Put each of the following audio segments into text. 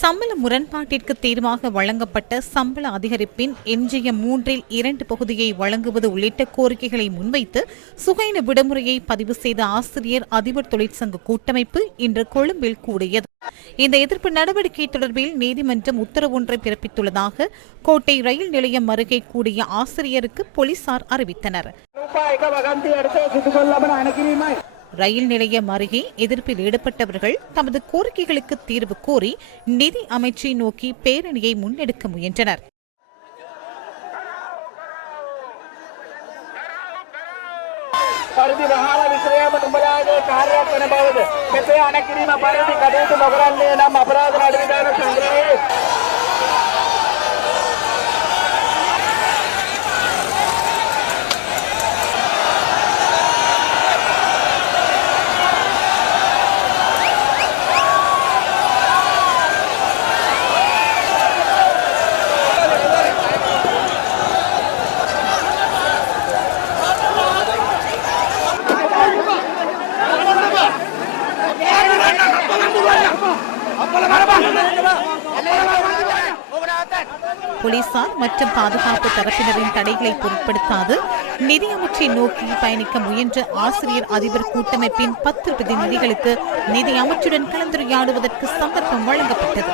சம்பள முரண்பாட்டிற்கு தீர்வாக வழங்கப்பட்ட சம்பள அதிகரிப்பின் எஞ்சிய மூன்றில் இரண்டு பகுதியை வழங்குவது உள்ளிட்ட கோரிக்கைகளை முன்வைத்து சுகைன விடுமுறையை பதிவு செய்த ஆசிரியர் அதிபர் தொழிற்சங்க கூட்டமைப்பு இன்று கொழும்பில் கூடியது. இந்த எதிர்ப்பு நடவடிக்கை தொடர்பில் நீதிமன்றம் உத்தரவொன்றை பிறப்பித்துள்ளதாக கோட்டை ரயில் நிலையம் அருகே கூடிய ஆசிரியருக்கு போலீசார் அறிவித்தனர். රූපා එක වගන්ති යටතේ සිදු කළ ලබන අනකිරීමයි. ரயில் நிலையம் அருகே எதிர்ப்பில் ஈடுபட்டவர்கள் தமது கோரிக்கைகளுக்கு தீர்வு கோரி நிதி அமைச்சை நோக்கி பேரணியை முன்னெடுக்க முயன்றனர் පරිදි වහාල විශ්‍රයම තුඹලාගේ කාර්යයක් වන බවද මෙසේ අනකිරීම පරිදි කටයුතු නොකරන්නේ නම් අපරාධ නඩු মারবা போலீசார் மற்றும் பாதுகாப்பு தரப்பினரின் தடைகளை பொருட்படுத்தாது நிதியமைச்சை நோக்கி பயணிக்க முயன்ற ஆசிரியர் அதிபர் கூட்டமைப்பின் பத்து பிரதிநிதிகளுக்கு நிதி அமைச்சுடன் கலந்துரையாடுவதற்கு சந்தர்ப்பம் வழங்கப்பட்டது.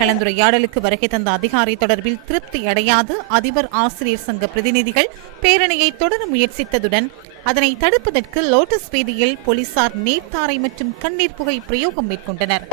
கலந்துரையாடலுக்கு வருகை தந்த அதிகாரி தொடர்பில் திருப்தி அடையாது அதிபர் ஆசிரியர் சங்க பிரதிநிதிகள் பேரணியை தொடர முயற்சித்ததுடன் அதனை தடுப்பதற்கு லோட்டஸ் வீதியில் போலீசார் நீர்த்தாரை மற்றும் கண்ணீர் புகை பிரயோகம் மேற்கொண்டனர்.